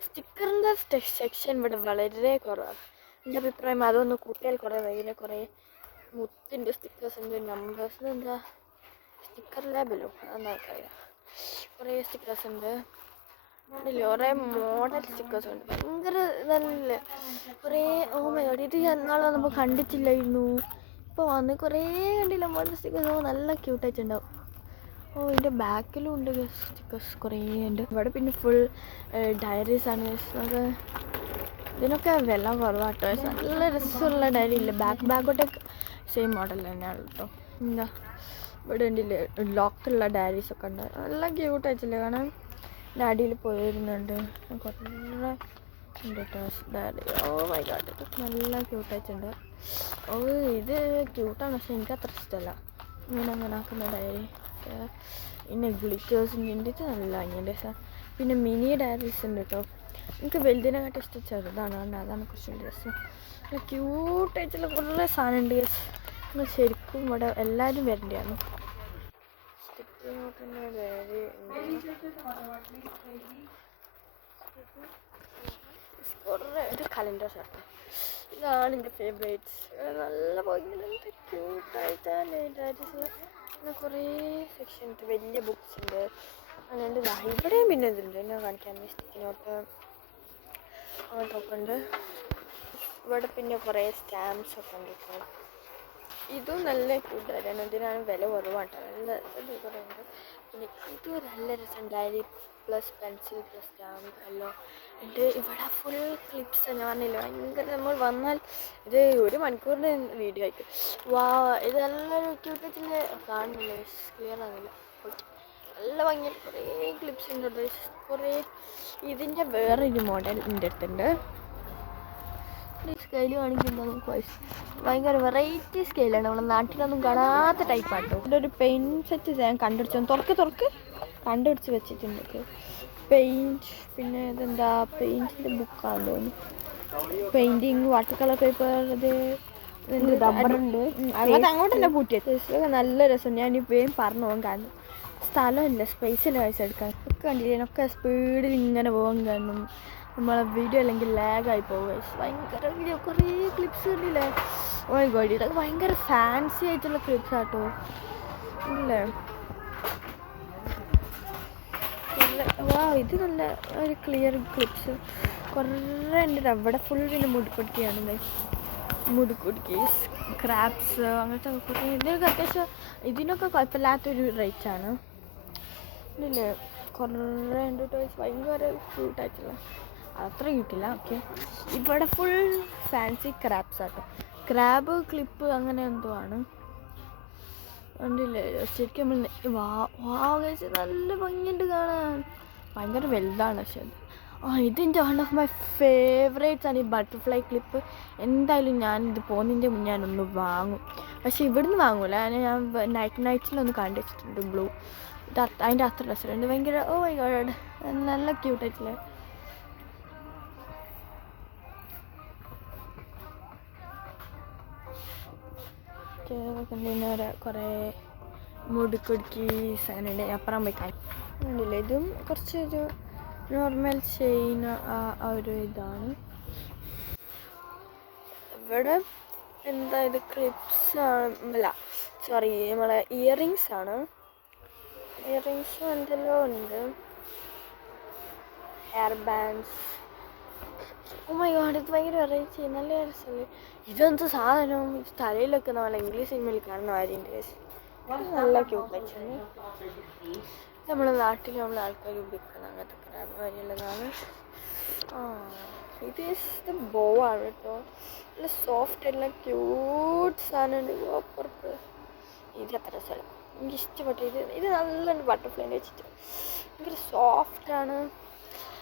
സ്റ്റിക്കറിൻ്റെ സെക്ഷൻ ഇവിടെ വളരെ കുറവാണ്. എൻ്റെ അഭിപ്രായം അതൊന്ന് കൂട്ടിയാൽ കുറേ വൈകില്ല. കുറേ മുത്തിൻ്റെ സ്റ്റിക്കേഴ്സ് ഉണ്ട്. നമ്പേഴ്സിന് എന്താ സ്റ്റിക്കർ ലേബലോ അതെന്താ അറിയാം. കുറേ സ്റ്റിക്കേഴ്സ് ഉണ്ട്. ഇല്ലേ കുറേ മോഡൽ സ്റ്റിക്കേഴ്സ് ഉണ്ട്. ഭയങ്കര ഇതല്ലേ കുറേ. ഓ മൈ ഗോഡ്, ഇത് എന്നാളെ നമ്മൾ കണ്ടിട്ടില്ലായിരുന്നു. ഇപ്പോൾ വന്ന് കുറേ കണ്ടില്ല മോഡൽ സ്റ്റിക്കേഴ്സ്. നല്ല ക്യൂട്ടായിട്ടുണ്ടാവും. ഓ ഇതിൻ്റെ ബാക്കിലും ഉണ്ട് സ്റ്റിക്കേഴ്സ് കുറേ ഉണ്ട്. ഇവിടെ പിന്നെ ഫുൾ ഡയറീസ് ആണ്. അത് ഇതിനൊക്കെ വില കുറവാട്ടോ. നല്ല രസമുള്ള ഡയറി ഇല്ല. ബാക്കോട്ടൊക്കെ സെയിം മോഡൽ തന്നെയാണ് കേട്ടോ. എന്താ ഇവിടെ ഉണ്ടില്ലേ ലോക്കുള്ള ഡയറീസൊക്കെ ഉണ്ട്. നല്ല ക്യൂട്ടായിട്ടില്ലേ കാണാൻ. എൻ്റെ അടിയിൽ പോയിരുന്നുണ്ട് കുറേ ഉണ്ട് കേട്ടോ ഡയറി. ഓ മൈ ഗോഡ്, നല്ല ക്യൂട്ടായിട്ടുണ്ട്. ഓ ഇത് ക്യൂട്ടാണ്, പക്ഷെ എനിക്ക് അത്ര ഇഷ്ടമല്ല ഇങ്ങനെ ആക്കുന്ന ഡയറി. പിന്നെ ഗ്ലിറ്റേഴ്സിൻ്റെ ഇത് നല്ല അതിൻ്റെ. പിന്നെ മിനി ഡയറീസ് ഉണ്ട് കേട്ടോ. എനിക്ക് വലുതിനെക്കാട്ടും ഇഷ്ടം ചെറുതാണ്. അതാണ് കുറച്ചും രസം. നല്ല ക്യൂട്ടായിട്ടുള്ള കുറേ സാധനം ഉണ്ട്. നിങ്ങൾ ശരിക്കും ഇവിടെ എല്ലാവരും വരേണ്ടതാണ്. സ്റ്റിക്കിങ്ങോട്ടിൻ്റെ ഡയറി കുറേ ഇത് കലണ്ടേഴ്സ് ആട്ടോ. ഇതാണ് എൻ്റെ ഫേവറേറ്റ്സ്. നല്ല ഭംഗിയുണ്ട്, ക്യൂട്ടായിട്ടാണ് ഡയറീസ്. പിന്നെ കുറേ സെക്ഷൻ ഉണ്ട്. വലിയ ബുക്സ് ഉണ്ട്. അതുകൊണ്ട് ഇവിടെയും പിന്നെ ഇതുണ്ട് എന്നെ കാണിക്കാൻ. സ്റ്റിക്കിനോട്ട് അങ്ങനത്തൊക്കെ ഉണ്ട്. ഇവിടെ പിന്നെ കുറേ സ്റ്റാമ്പ്സ് ഒക്കെ ഉണ്ട് കേട്ടോ. ഇതും നല്ല ക്യൂട്ടായിട്ടാണ്. ഇതിനാണ് വില കുറവാട്ടോ. നല്ല ഇത് കുറേ ഉണ്ട്. പിന്നെ ഇതും നല്ല രസം. Diary plus pencil plus stamp എല്ലോ ഉണ്ട്. ഇവിടെ ഫുൾ ക്ലിപ്സ് ഞാൻ പറഞ്ഞില്ല. ഭയങ്കര നമ്മൾ വന്നാൽ ഇത് 1 മണിക്കൂറിൻ്റെ വീഡിയോ ആയിരിക്കും. വാ, ഇത് നല്ലൊരു ക്യൂട്ടായിട്ടില്ല. കാണുന്നില്ല, ക്ലിയർ ആകുന്നില്ല. നല്ല ഭംഗിയിൽ കുറേ ക്ലിപ്സ് ഉണ്ട്. കുറേ ഇതിൻ്റെ വേറൊരു മോഡൽ എൻ്റെ അടുത്തുണ്ട്. സ്കെയിൽ കാണിക്കുന്നത് നമുക്ക് ഭയങ്കര വെറൈറ്റി സ്കെയിലാണ്. നമ്മുടെ നാട്ടിലൊന്നും കാണാത്ത ടൈപ്പാട്ടോ. ഇവിടെ ഒരു പെയിൻറ്റ് സെറ്റ് ഞാൻ കണ്ടുപിടിച്ചു. തുറക്ക് കണ്ടുപിടിച്ച് വെച്ചിട്ടുണ്ട്. പെയിൻറ്റ്, പിന്നെ ഇതെന്താ പെയിൻറ്റിൻ്റെ ബുക്കാണെന്ന് തോന്നുന്നു. പെയിൻറ്റിങ്, വാട്ടർ കളർ പേപ്പർ, ഇത് റബ്ബറുണ്ട്. അങ്ങോട്ട് തന്നെ പൂട്ടിയത്. നല്ല രസം. ഞാനിപ്പോൾ പറഞ്ഞു പോകാൻ കാരണം സ്ഥലമില്ല, സ്പേസില്ല പൈസ എടുക്കാൻ. ഒക്കെ കണ്ടില്ലേ, ഒക്കെ സ്പീഡിൽ ഇങ്ങനെ പോകാൻ കാരണം നമ്മളെ വീഡിയോ അല്ലെങ്കിൽ ലാഗായി പോകുക. ഭയങ്കര വീഡിയോ കുറേ ക്ലിപ്സ് കണ്ടില്ലേ. ഓ മൈ ഗോഡ്, ഇതൊക്കെ ഭയങ്കര ഫാൻസി ആയിട്ടുള്ള ക്ലിപ്സ് ആട്ടോ. ഇല്ലേ വാ, ഇത് നല്ല ഒരു ക്ലിയർ ക്ലിപ്സ് കുറേ ഉണ്ട്. അവിടെ ഫുൾ പിന്നെ മുടിക്കുടുക്കിയാണ്. മുടിക്കുടുക്കി, ക്രാബ്സ്, അങ്ങനത്തെ കുറേ. ഇതിനൊക്കെ അത്യാവശ്യം ഇതിനൊക്കെ കുഴപ്പമില്ലാത്തൊരു റേറ്റാണ്. ഇല്ലേ കുറേ ഉണ്ട് ടോയ്സ്. ഭയങ്കര ക്യൂട്ടായിട്ടുള്ള, അത്ര ക്യൂട്ടില്ല. ഓക്കെ, ഇവിടെ ഫുൾ ഫാൻസി ക്രാബ്സ് ആട്ടോ. ക്രാബ് ക്ലിപ്പ് അങ്ങനെ എന്തോ ആണ്. കണ്ടില്ലേ ശരിക്കും നമ്മൾ നല്ല ഭംഗിയുണ്ട് കാണാൻ. ഭയങ്കര വലുതാണ് പക്ഷെ അത്. ഇതിൻ്റെ വൺ ഓഫ് മൈ ഫേവറേറ്റ്സ് ആണ് ഈ ബട്ടർഫ്ലൈ ക്ലിപ്പ്. എന്തായാലും ഞാനിത് പോകുന്നതിൻ്റെ മുന്നേ ഞാനൊന്ന് വാങ്ങും. പക്ഷെ ഇവിടുന്ന് വാങ്ങൂല. ഞാൻ നൈറ്റ്സിലൊന്ന് കണ്ടിട്ടുണ്ട് ബ്ലൂ. അതിൻ്റെ അത്ര രസമുണ്ട്. ഭയങ്കര ഓ മൈ ഗോഡ്, നല്ല ക്യൂട്ടായിട്ടില്ലേ. പിന്നെ കുറേ മുടിക്കുടുക്കി സാധനമുണ്ട്. അപ്പുറം പോയി കണ്ടില്ലേ. ഇതും കുറച്ചൊരു നോർമൽ ചെയിൻ ആ ഒരു ഇതാണ്. ഇവിടെ എന്താ ഇത് ക്ലിപ്സ് അല്ല, സോറി, നമ്മളെ ഇയറിങ്സ് ആണ്. ഇയറിങ്സും എന്തെല്ലോ ഉണ്ട്. Hair bands. Oh my god, ഇത് ഭയങ്കര വെറൈറ്റി, നല്ല രസമല്ലേ. ഇതെന്ത് സാധനം, തലയിലൊക്കെ നമ്മളെ ഇംഗ്ലീഷ് സിനിമയിൽ കാണുന്ന കാര്യൻ്റെ. നല്ല ക്യൂട്ടായിട്ടാണ്. നമ്മളെ നാട്ടിൽ നമ്മളെ ആൾക്കാർ ഉപയോഗിക്കണം അങ്ങനത്തെ ക്രാബ് കാര്യമുള്ളതാണ്. ഇത് ജസ്റ്റ് ബോ ആണ് കേട്ടോ. നല്ല സോഫ്റ്റ് ആയിട്ടുള്ള ക്യൂട്ട് സാധനമുണ്ട്. പുറത്ത് ഇത് അത്ര സ്ഥലം എനിക്ക് ഇഷ്ടപ്പെട്ടു. ഇത് നല്ലുണ്ട്. ബട്ടർഫ്ലൈൻ്റെ വെച്ചിട്ട് ഭയങ്കര സോഫ്റ്റാണ്.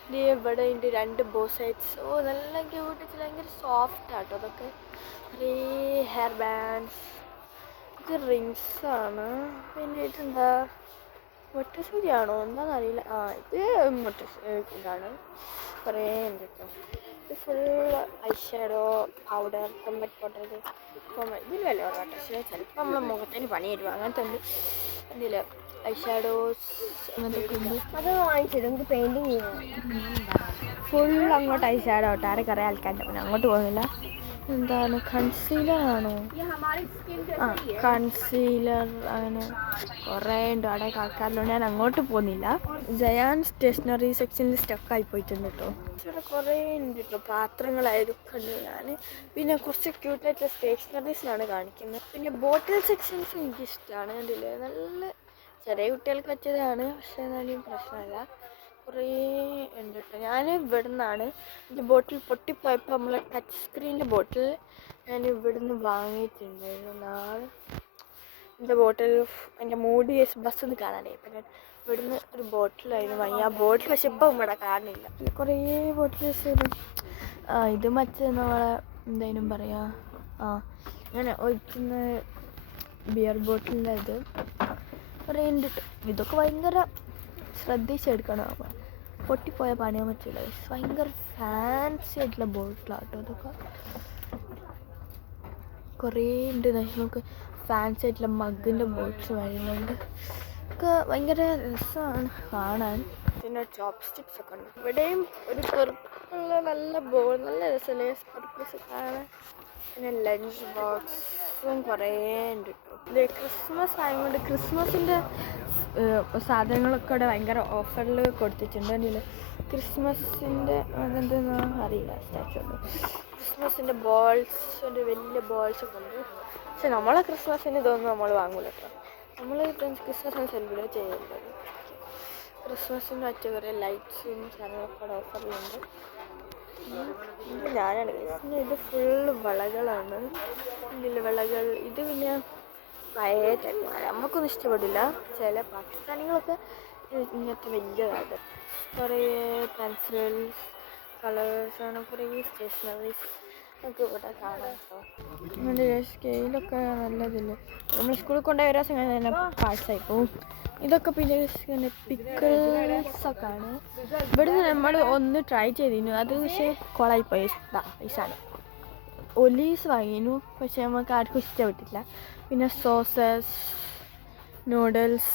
ഇത് ഇവിടെ ഉണ്ട് 2 ബോ സൈഡ്സ്. ഓ നല്ല ക്യൂട്ട്, ഭയങ്കര സോഫ്റ്റ് ആട്ടോ. അതൊക്കെ കുറേ ഹെയർ ബാൻഡ്സ്. ഇത് റിങ്സ് ആണ്. പിന്നെ ഇതെന്താ മുട്ടസൂരിയാണോ എന്താണെന്നറിയില്ല. ഇത് ഇതാണ്. കുറേ ഉണ്ട് കേട്ടോ. ഇത് full A shadow, powder, compact powder. ഇതിൽ വില കുറവാട്ടോ. പക്ഷേ ചിലപ്പോൾ നമ്മളെ മുഖത്തിന് പണി തരും. അങ്ങനത്തെ ഉണ്ട്. ഇതിൽ ഐ ഷാഡോസ് അങ്ങനത്തെ ഉണ്ട്. അത് വാങ്ങിച്ചത് നമുക്ക് പെയിൻറ്റിങ് ചെയ്യാം. ഫുൾ അങ്ങോട്ട് ഐ ഷാഡോ ആട്ടെ. ആരൊക്കെ അറിയാൻ ആൾക്കാരുടെ പിന്നെ അങ്ങോട്ട് പോകുന്നില്ല. എന്താണ് കൺസീലർ ആണോ? ആ കൺസീലർ അങ്ങനെ കുറേ ഉണ്ട്. അവിടെ ആൾക്കാരിലുണ്ട്. ഞാൻ അങ്ങോട്ട് പോകുന്നില്ല. ജയാൻ സ്റ്റേഷനറി സെക്ഷനിൽ സ്റ്റക്കായി പോയിട്ടുണ്ട് കേട്ടോ. ഇവിടെ കുറേ ഉണ്ട് കേട്ടോ. പാത്രങ്ങളായിരിക്കും ഉണ്ട്. ഞാൻ പിന്നെ കുറച്ച് ക്യൂട്ടായിട്ടുള്ള സ്റ്റേഷനറീസിലാണ് കാണിക്കുന്നത്. പിന്നെ ബോട്ടിൽ സെക്ഷൻസ് എനിക്കിഷ്ടമാണ്. കണ്ടില്ലേ, നല്ല ചെറിയ കുട്ടികൾക്ക് വെച്ചതാണ്. പക്ഷേ എന്നാലും പ്രശ്നമില്ല, കുറേ ഉണ്ട് കേട്ടോ. ഞാൻ ഇവിടെ നിന്നാണ് എൻ്റെ ബോട്ടിൽ പൊട്ടിപ്പോയപ്പോൾ നമ്മൾ ടച്ച് സ്ക്രീനിൻ്റെ ബോട്ടിൽ ഞാൻ ഇവിടുന്ന് വാങ്ങിയിട്ടുണ്ടായിരുന്നു. നാളെ എൻ്റെ ബോട്ടിൽ എൻ്റെ മൂടി ബസ് ഒന്ന് കാണാനായി. അപ്പം ഞാൻ ഇവിടുന്ന് ഒരു ബോട്ടിലായിരുന്നു വാങ്ങി. ആ ബോട്ടിൽ പക്ഷെ ഇപ്പം ഇവിടെ കാണുന്നില്ല. പിന്നെ കുറേ ബോട്ടിൽസ്. ഇത് മറ്റേ നമ്മളെ എന്തായാലും പറയാ, ഞാൻ ഒഴിക്കുന്ന ബിയർ ബോട്ടിലിൻ്റെ ഇത് കുറേ ഉണ്ട്. ഇതൊക്കെ ഭയങ്കര ശ്രദ്ധിച്ചെടുക്കണം. പൊട്ടിപ്പോയ പണിയാൻ പറ്റില്ല. ഭയങ്കര ഫാൻസി ആയിട്ടുള്ള ബോട്ടിലാട്ടോ ഇതൊക്കെ. കുറേ ഉണ്ട്. നമുക്ക് ഫാൻസി ആയിട്ടുള്ള മഗ്ഗിൻ്റെ ബോട്ടിൽസ് വരുന്നുണ്ട്. ഒക്കെ ഭയങ്കര രസമാണ് കാണാൻ. പിന്നെ ചോപ്പ് സ്റ്റിക്സ് ഒക്കെ ഉണ്ട്. ഇവിടെയും ഒരു പെറുപ്പുള്ള നല്ല നല്ല രസമല്ലേ പെറുപ്പീസ് കാണാൻ. പിന്നെ ലഞ്ച് ബോക്സും കുറേ ഉണ്ട് കേട്ടോ. ഇത് ക്രിസ്മസ് ആയതുകൊണ്ട് ക്രിസ്മസിൻ്റെ സാധനങ്ങളൊക്കെ ഇവിടെ ഭയങ്കര ഓഫറിൽ കൊടുത്തിട്ടുണ്ട്. അതിൽ ക്രിസ്മസിൻ്റെ അതെന്തെന്ന് അറിയില്ല, സ്റ്റാച്ചു ഉണ്ട്. ക്രിസ്മസിൻ്റെ ബോൾസിൻ്റെ വലിയ ബോൾസൊക്കെ ഉണ്ട്. പക്ഷെ നമ്മളെ ക്രിസ്മസിന് ഇതൊന്നും നമ്മൾ വാങ്ങൂല കേട്ടോ. നമ്മൾ ക്രിസ്മസിന് സെലിബ്രേറ്റ് ചെയ്യുന്നത്. ക്രിസ്മസിൻ്റെ മറ്റു കുറേ ലൈറ്റ്സും സാധനങ്ങളൊക്കെ ഇവിടെ ഓഫറിലുണ്ട്. ഞാനാണ് പിന്നെ ഇത് ഫുള്ള് വളകളാണ്. ഇതിൽ വളകൾ ഇത് പിന്നെ പഴയ ടൈപ്പ് നമുക്കൊന്നും ഇഷ്ടപ്പെടില്ല. ചില പാകിസ്ഥാനികളൊക്കെ ഇങ്ങനത്തെ വലിയതാണ്. കുറേ പെൻസിൽസ്, കളേഴ്സ്, അങ്ങനെ കുറേ സ്റ്റേഷനറീസ് നമുക്ക് ഇവിടെ കാണാം കേട്ടോ. അതിൻ്റെ സ്കെയിലൊക്കെ നല്ലതില്ല. നമ്മൾ സ്കൂളിൽ കൊണ്ടുപോയി ഒരു ദിവസം തന്നെ പാഴ്സായി പോവും. ഇതൊക്കെ പിന്നെ പിക്കിൾസൊക്കെ ആണ്. ഇവിടുന്ന് നമ്മൾ ഒന്ന് ട്രൈ ചെയ്തിരുന്നു, അത് പക്ഷേ കൊളായിപ്പോയി. പൈസയാണ് ഒലീസ് വാങ്ങിയിരുന്നു, പക്ഷെ നമുക്ക് ആർക്കും ഇഷ്ടപ്പെട്ടില്ല. പിന്നെ സോസസ്, നൂഡിൽസ്,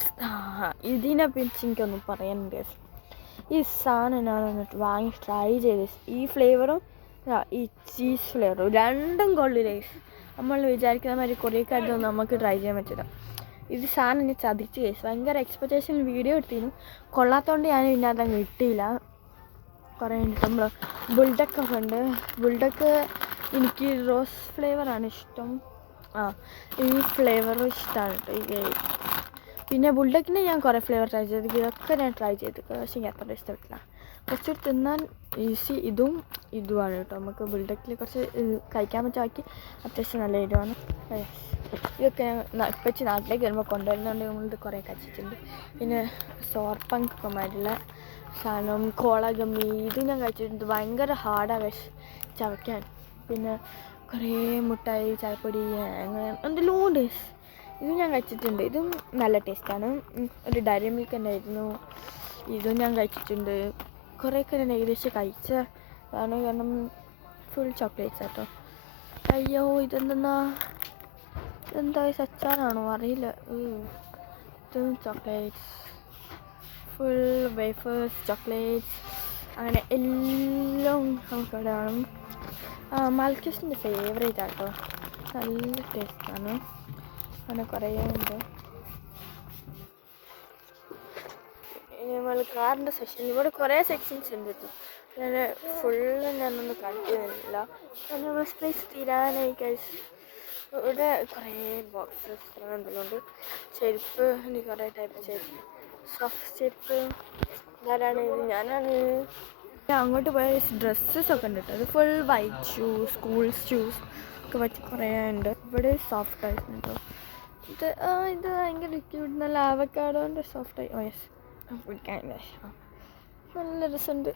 ഇതിനെ പിടിച്ച് എനിക്കൊന്നും പറയാനുണ്ട്. ഈ സാധനം ഞാൻ വാങ്ങി ട്രൈ ചെയ്ത്, ഈ ഫ്ലേവറും ഈ ചീസ് ഫ്ലേവറും രണ്ടും കൊള്ളില്ലേ. നമ്മൾ വിചാരിക്കുന്ന മാതിരി കുറേ കാര്യമൊന്നും നമുക്ക് ട്രൈ ചെയ്യാൻ പറ്റില്ല. ഇത് സാധനം ഞാൻ ചതിച്ച് കേസ്. ഭയങ്കര എക്സ്പെക്റ്റേഷൻ വീഡിയോ എടുത്തിരുന്നു, കൊള്ളാത്തതുകൊണ്ട് ഞാൻ പിന്നെ അതങ്ങ് ഇട്ടില്ല. കുറേ ഉണ്ട്. നമ്മൾ ബുൾഡക്കൊക്കെ ഉണ്ട്. ബുൾഡക്ക് എനിക്ക് റോസ് ഫ്ലേവറാണ് ഇഷ്ടം. ഈ ഫ്ലേവറും ഇഷ്ടമാണ് കേട്ടോ. പിന്നെ ബുൾഡക്കിൻ്റെ ഞാൻ കുറേ ഫ്ലേവർ ട്രൈ ചെയ്തു. ഇതൊക്കെ ഞാൻ ട്രൈ ചെയ്തു, പക്ഷേ എനിക്ക് അത്ര ഇഷ്ടപ്പെട്ടില്ല. കുറച്ച് തിന്നാൻ ഈസി ഇതുമാണ് കേട്ടോ. നമുക്ക് ബുൾഡക്കിൽ കുറച്ച് കഴിക്കാൻ പറ്റാക്കി അത്യാവശ്യം നല്ല എരിവാണ്. ഇതൊക്കെ ഞാൻ ഇപ്പച്ച് നാട്ടിലേക്ക് വരുമ്പോൾ കൊണ്ടുവരുന്നതുകൊണ്ട് നമ്മളിത് കുറേ കഴിച്ചിട്ടുണ്ട്. പിന്നെ സോർപ്പങ്കുമായിട്ടുള്ള സാധനം, കോളഗമ്മി, ഇത് ഞാൻ കഴിച്ചിട്ടുണ്ട്. ഭയങ്കര ഹാർഡാണ് ചവയ്ക്കാൻ. പിന്നെ കുറേ മുട്ടായി, ചായപ്പൊടി, അങ്ങനെ എന്തെല്ലാം ഉണ്ട്. ഇത് ഞാൻ കഴിച്ചിട്ടുണ്ട്. ഇതും നല്ല ടേസ്റ്റാണ്. ഒരു ഡയറി മിൽക്ക് ഉണ്ടായിരുന്നു, ഇതും ഞാൻ കഴിച്ചിട്ടുണ്ട്. കുറേയൊക്കെ ഞാൻ ഏകദേശം കഴിച്ചതാണ്, കാരണം ഫുൾ ചോക്ലേറ്റ്സ് ആട്ടോ. അയ്യോ, ഇതെന്താ സച്ചാറാണോ അറിയില്ല. ഇതും ചോക്ലേറ്റ്സ്, ഫുൾ വേഫേഴ്സ്, ചോക്ലേറ്റ്സ്, അങ്ങനെ എല്ലാം നമുക്കവിടെ കാണും. മൽക്കസിൻ്റെ ഫേവറേറ്റ് ആട്ടോ, നല്ല ടേസ്റ്റാണ്. അങ്ങനെ കുറേ ഉണ്ട്. നമ്മൾ കാറിൻ്റെ സെക്ഷൻ, ഇവിടെ കുറേ സെക്ഷൻസ് ഉണ്ട് കേട്ടോ. ഞാൻ ഫുള്ള് ഞാനൊന്നും കാണിക്കുന്നില്ല, നമ്മൾ സ്പേസ് തീരാനായി കഴിച്ച്. ഇവിടെ കുറേ ബോക്സസ് എന്തെല്ലാം ഉണ്ട്. ചെരുപ്പ്, എനിക്ക് കുറേ ടൈപ്പ് ചെരുപ്പ്, സോഫ്റ്റ് ചെരുപ്പ്. ആരാണ് ഇത്? ഞാനാണ്. അങ്ങോട്ട് പോയ ഡ്രസ്സസ് ഒക്കെ ഉണ്ട് കേട്ടോ. അത് full white shoes, school shoes ഒക്കെ പറ്റി കുറേ ഉണ്ട്. ഇവിടെ സോഫ്റ്റ് ആയിരുന്നു കേട്ടോ. ഇത് ഭയങ്കര ക്യൂട്ട്, നല്ല ആവക്കാഡോൻ്റെ സോഫ്റ്റ് ആയി. യെസ്, കുടിക്കാൻ നല്ല രസമുണ്ട്.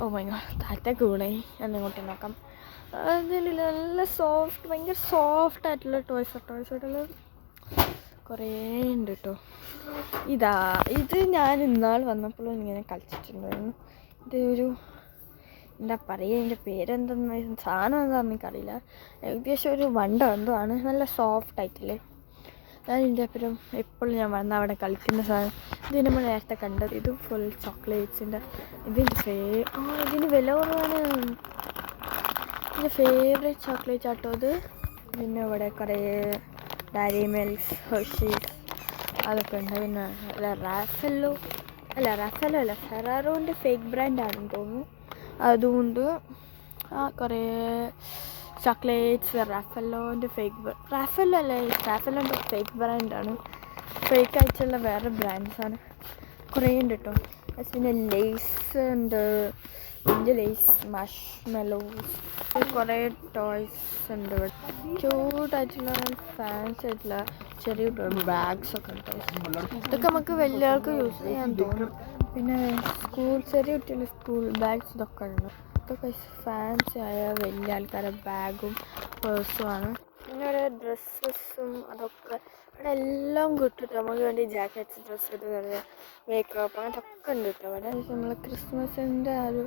ഓ മൈ ഗോഡ്, താറ്റ കൂടെ ഞാൻ ഇങ്ങോട്ട് നോക്കാം. അതിൽ നല്ല സോഫ്റ്റ്, ഭയങ്കര സോഫ്റ്റ് ആയിട്ടുള്ള ടോയ്സായിട്ടുള്ള കുറേ ഉണ്ട് കേട്ടോ. ഇത് ഞാൻ ഇന്നാൾ വന്നപ്പോഴും ഇങ്ങനെ കളിച്ചിട്ടുണ്ടായിരുന്നു. ഇത് ഒരു എന്താ പറയുക, എൻ്റെ പേരെന്തെന്ന്, സാധനം എന്താണെന്ന് എനിക്കറിയില്ല. ഏകദേശം ഒരു വണ്ട എന്തോ ആണ്, നല്ല സോഫ്റ്റ് ആയിട്ടില്ലേ. ഞാൻ ഇതിൻ്റെ അപ്പുറം എപ്പോഴും ഞാൻ വന്ന് അവിടെ കളിക്കുന്ന സാധനം. ഇത് നമ്മൾ നേരത്തെ കണ്ടത്. ഇത് ഫുൾ ചോക്ലേറ്റ്സിൻ്റെ. ഇതിന് വില കുറവാണ്. എൻ്റെ ഫേവറേറ്റ് ചോക്ലേറ്റ് ആട്ടോ അത്. പിന്നെ ഇവിടെ കുറേ ഡയറി മിൽക്സ്, ഹെർഷീസ് അതൊക്കെ ഉണ്ട്. പിന്നെ റാഫെല്ലോ അല്ല ഫെറാറോൻ്റെ ഫേക്ക് ബ്രാൻഡാണെന്ന് തോന്നുന്നു. അതുകൊണ്ട് കുറേ ചോക്ലേറ്റ്സ് റാഫെല്ലോൻ്റെ റാഫെല്ലോൻ്റെ ഫേക്ക് ബ്രാൻഡാണ്. ഫേക്ക് ആയിട്ടുള്ള വേറെ ബ്രാൻഡ്സാണ് കുറേ ഉണ്ട് കേട്ടോ. പിന്നെ ലേസ് ഉണ്ട്, വലിയ ലേസ്, മാഷ്മെലോസ്, കുറേ ടോയ്സ് ഉണ്ട് ഇവിടെ. ക്യൂട്ടായിട്ടുള്ള ഫാൻസി ആയിട്ടുള്ള ചെറിയ ബാഗ്സ് ഒക്കെ ഉണ്ട്. ഇതൊക്കെ നമുക്ക് വലിയ ആൾക്ക് യൂസ് ചെയ്യാൻ തോന്നും. പിന്നെ ചെറിയ കുട്ടികളുടെ സ്കൂൾ ബാഗ്സ് ഇതൊക്കെ ഉണ്ട്. ഇതൊക്കെ ഫാൻസി ആയ വലിയ ആൾക്കാരുടെ ബാഗും പേഴ്സുമാണ്. പിന്നെ ഇവിടെ ഡ്രസ്സസും അതൊക്കെ ഇവിടെ എല്ലാം കിട്ടും. നമുക്ക് വേണ്ടി ജാക്കറ്റ്സ്, ഡ്രസ്സ് ഇടുന്നത്, മേക്കപ്പ് അങ്ങനത്തെ ഉണ്ട് കേട്ടോ അവിടെ. നമ്മൾ ക്രിസ്മസിൻ്റെ ആ ഒരു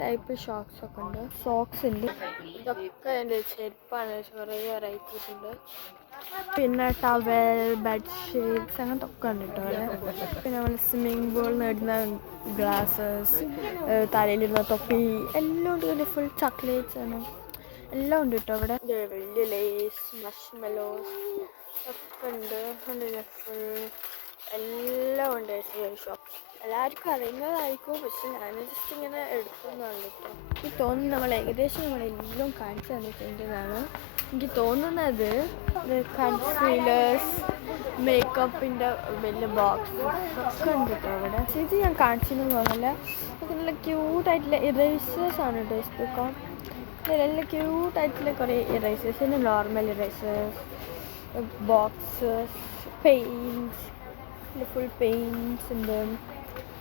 ടൈപ്പ് ഷോക്സൊക്കെ ഉണ്ട്, സോക്സ് ഉണ്ട്. ഇതൊക്കെ എൻ്റെ ചെരുപ്പാണ്, കുറേ വെറൈറ്റീസ് ഉണ്ട്. പിന്നെ ടവൽ, ബെഡ്ഷീറ്റ്സ് അങ്ങനത്തെ ഒക്കെ ഉണ്ട് കേട്ടോ അവിടെ. പിന്നെ നമ്മൾ സ്വിമ്മിങ് പൂളിൽ നേടുന്ന ഗ്ലാസ്സസ്, തലയിലിരുന്ന തൊപ്പി എല്ലാം ഉണ്ട്. പിന്നെ ഫുൾ ചോക്ലേറ്റ്സ് ആണ്, എല്ലാം ഉണ്ട് കേട്ടോ അവിടെ. വലിയ ലേസ്, മഷ്മെലോസ് ഒക്കെ ഉണ്ട്. ഫുൾ എല്ലാം ഉണ്ട് ഷോപ്പ്. എല്ലാവർക്കും അറിയുന്നതായിരിക്കും, പക്ഷെ ഞാൻ ജസ്റ്റ് ഇങ്ങനെ എടുക്കുന്നതാണ് കേട്ടോ. എനിക്ക് തോന്നുന്നു നമ്മളെല്ലാം കാണിച്ചു തന്നിട്ടുണ്ടെന്നാണ് എനിക്ക് തോന്നുന്നത്. കൺസീലേഴ്സ്, മേക്കപ്പിൻ്റെ വലിയ ബോക്സ് ഒക്കെ ഉണ്ട് കേട്ടോ അവിടെ. ഇത് ഞാൻ കാണിച്ചെന്ന് തോന്നില്ല. അതൊക്കെ നല്ല ക്യൂട്ടായിട്ടുള്ള ഇറേസേഴ്സ് ആണ് കേട്ടോ. ഇഷ്ടം നല്ല ക്യൂട്ടായിട്ടുള്ള കുറേ ഇറേസേഴ്സ്, പിന്നെ നോർമൽ ഇറേസേഴ്സ്, ബോക്സസ്, പെയിൻറ്റ്സ്, പിന്നെ ഫുൾ പെയിൻറ്റ്സ് ഉണ്ട്,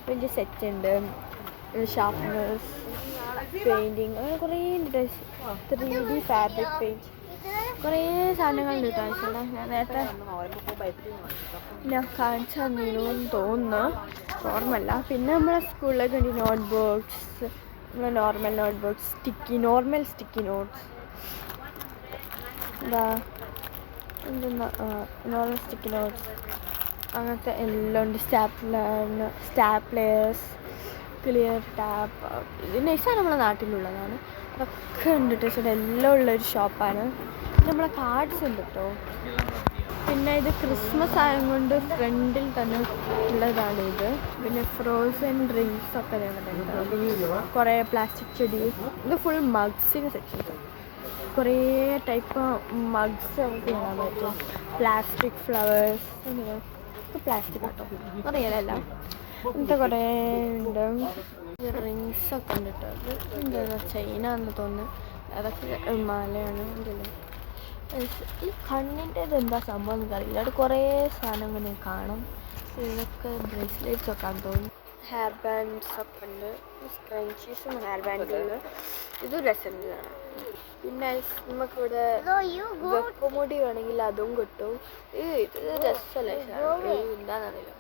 വലിയ സെറ്റ് ഉണ്ട്, ഷാർപ്നേഴ്സ്, പെയിൻറ്റിങ്, അങ്ങനെ കുറേ ഉണ്ട്. 3D ഫാബ്രിക് പെയിൻറ്റ്, കുറേ സാധനങ്ങളുണ്ട് കേട്ടോ. ആവശ്യമുള്ള ഞാൻ നേരത്തെ ഞാൻ കാണിച്ചു തന്നിരുന്നു തോന്നുന്നു, ഓർമ്മല്ല. പിന്നെ നമ്മളെ സ്കൂളിലേക്ക് വേണ്ടി നോട്ട് ബുക്സ്, നമ്മളെ normal sticky notes normal sticky notes അങ്ങനത്തെ എല്ലാം ഉണ്ട്. സ്റ്റാപ്ലേഴ്സ്, ക്ലിയർ ടാപ്പ്, ഇത് നൈസാണ്, നമ്മളെ നാട്ടിലുള്ളതാണ്. അതൊക്കെ ഉണ്ട് ടീച്ചർ, എല്ലാം ഉള്ളൊരു ഷോപ്പാണ്. നമ്മളെ കാർഡ്സ് ഉണ്ട് കേട്ടോ. പിന്നെ ഇത് ക്രിസ്മസ് ആയതുകൊണ്ട് ഫ്രണ്ടിൽ തന്നെ ഉള്ളതാണ് ഇത്. പിന്നെ ഫ്രോസൺ ഡ്രിങ്ക്സ് ഒക്കെ ഞങ്ങളുണ്ട്, കുറേ പ്ലാസ്റ്റിക് ചെടി. ഇത് ഫുൾ മഗ്സിൻ്റെ സെക്ഷൻ, കുറേ ടൈപ്പ് മഗ്സ് നമുക്ക് കാണാൻ പറ്റും. പ്ലാസ്റ്റിക് ഫ്ലവേഴ്സ്, പ്ലാസ്റ്റിക് കേട്ടോ, അറിയാലല്ല. ഇങ്ങനത്തെ കുറേ ഉണ്ട്. റിങ്സ് ഒക്കെ ഉണ്ട് കേട്ടോ. അത് എന്താ ചൈന എന്ന് തോന്നുന്നു, അതൊക്കെ മാലയാണ്. ഈ കണ്ണിൻ്റെത് എന്താ സംഭവം എന്ന് അറിയില്ല. അവിടെ കുറേ സാധനങ്ങൾ കാണും. ഇതൊക്കെ ബ്രേസ്ലെറ്റ്സ് ഒക്കെ ആണെന്ന് തോന്നുന്നു. ഹെയർ ബാൻഡ്സ് ഒക്കെ ഉണ്ട്, സ്ക്രഞ്ചീസും ഹെയർ ബാൻഡുകൾ. ഇത് രസമാണ്. പിന്നെ നമുക്കിവിടെ വെപ്പമുടി വേണമെങ്കിൽ അതും കിട്ടും. ഇത് രസമല്ലേ, എന്താണെന്നറിയില്ല.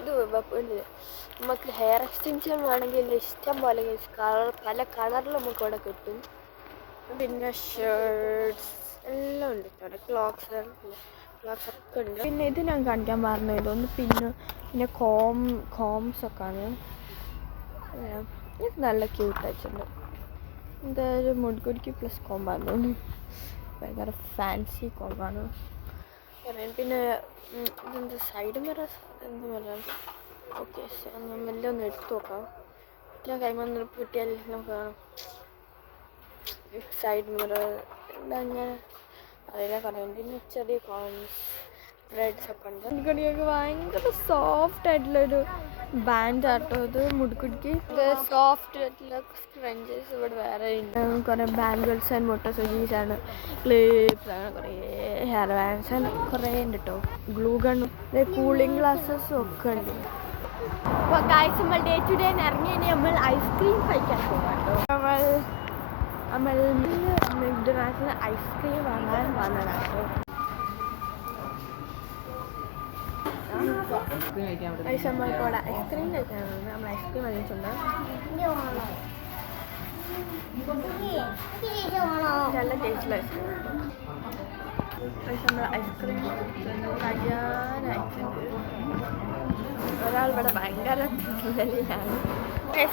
ഇത് വെപ്പുണ്ട്. നമുക്ക് ഹെയർ എക്സ്റ്റൻഷൻ വേണമെങ്കിൽ ഇഷ്ടം പോലെ പല കളറിൽ നമുക്ക് ഇവിടെ കിട്ടും. പിന്നെ ഷർട്ട്സ് എല്ലാം ഉണ്ട് കേട്ടോ. ക്ലോക്സ് ഒക്കെ ഉണ്ട്. പിന്നെ ഇത് ഞാൻ കാണിക്കാൻ പറഞ്ഞത് ഇതൊന്ന്. പിന്നെ കോംസ് ഒക്കെ ആണ്. ഇത് നല്ല ക്യൂട്ടായിട്ടുണ്ട്. ഇതൊരു മുഡ്കുടിക്ക് പ്ലസ് കോമ്പാന്ന് തോന്നുന്നു, ഭയങ്കര ഫാൻസി കോമ്പാണ്. പിന്നെ ഇതെന്താ സൈഡ് മിറർ, എന്ത് മിറർ? ഓക്കെ, മെല്ലെ ഒന്ന് എടുത്തു നോക്കാം. ഞാൻ കൈമന്ന് കിട്ടിയാൽ നമുക്ക് കാണാം. സൈഡ് മിറർ എന്താ ഞാൻ അറിയില്ല പറയാം. പിന്നെ ചെറിയ കോൺസ്, ത്രെഡ്സ് ഒക്കെ ഉണ്ട്. മുടിക്കുടിയൊക്കെ ഭയങ്കര സോഫ്റ്റ് ആയിട്ടുള്ളൊരു ബാൻഡ് ആട്ടോ ഇത്. മുടിക്കുടിക്ക് ഇത് സോഫ്റ്റ് ആയിട്ടുള്ള സ്ക്രഞ്ചസ് ഇവിടെ വേറെ ഉണ്ട്. കുറേ ബാംഗിൾസ് ആൻഡ് മൊട്ടോസോജീസ് ആണ്, ക്ലിപ്സ് ആണ്, കുറേ ഹെയർ ബാൻഡ്സ് ആണ്, കുറേ ഉണ്ട് കേട്ടോ. ഗ്ലൂ ഗണ്ണും കൂളിംഗ് ഗ്ലാസ്സസും ഒക്കെ ഉണ്ട്. അപ്പോൾ ഗൈസ്, നമ്മൾ ഡേ ടു ഡേ ഇറങ്ങി നമ്മൾ ഐസ്ക്രീം കഴിക്കാൻ പോകാം കേട്ടോ. നമ്മൾ മെക്ഡൊണാൾഡ്സിന് ഐസ്ക്രീം വാങ്ങാൻ വന്നതാണ് കേട്ടോ. നമ്മൾക്കവിടെ ഐസ്ക്രീം കഴിക്കാനാണ്. നമ്മൾ ഐസ്ക്രീം വാങ്ങിയിട്ടുണ്ട്. നല്ല ടേസ്റ്റുള്ള ഐസ്ക്രീം. നമ്മൾ ഐസ്ക്രീം കഴിയാനായിട്ടുണ്ട്. ഒരാൾ ഇവിടെ ഭയങ്കര തിന്നലിലാണ്.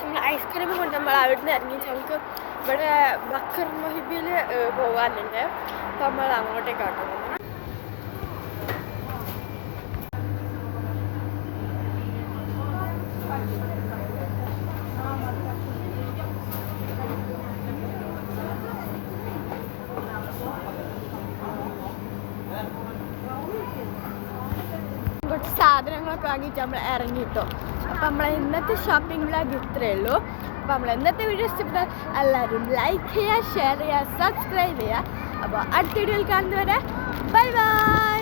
നമ്മൾ ഐസ്ക്രീം കൊണ്ട് നമ്മൾ അവിടുന്ന് ഇറങ്ങി നമുക്ക് ഇവിടെ ബക്കർ മൊഹിബിൽ പോകാനുണ്ട്. അപ്പം നമ്മൾ അങ്ങോട്ടേക്കാണ് പോകുന്നത്. കുറച്ച് സാധനങ്ങളൊക്കെ വാങ്ങിയിട്ട് നമ്മൾ ഇറങ്ങിട്ടോ. അപ്പം നമ്മളെ ഇന്നത്തെ ഷോപ്പിംഗ് വ്ളോഗ് ഇത്രയേ ഉള്ളൂ. അപ്പോൾ നമ്മൾ ഇന്നത്തെ വീഡിയോ ഇഷ്ടപ്പെട്ടാൽ എല്ലാവരും ലൈക്ക് ചെയ്യുക, ഷെയർ ചെയ്യുക, സബ്സ്ക്രൈബ് ചെയ്യുക. അപ്പോൾ അടുത്ത വീഡിയോയിൽ കാണുന്നവരെ ബൈ ബൈ.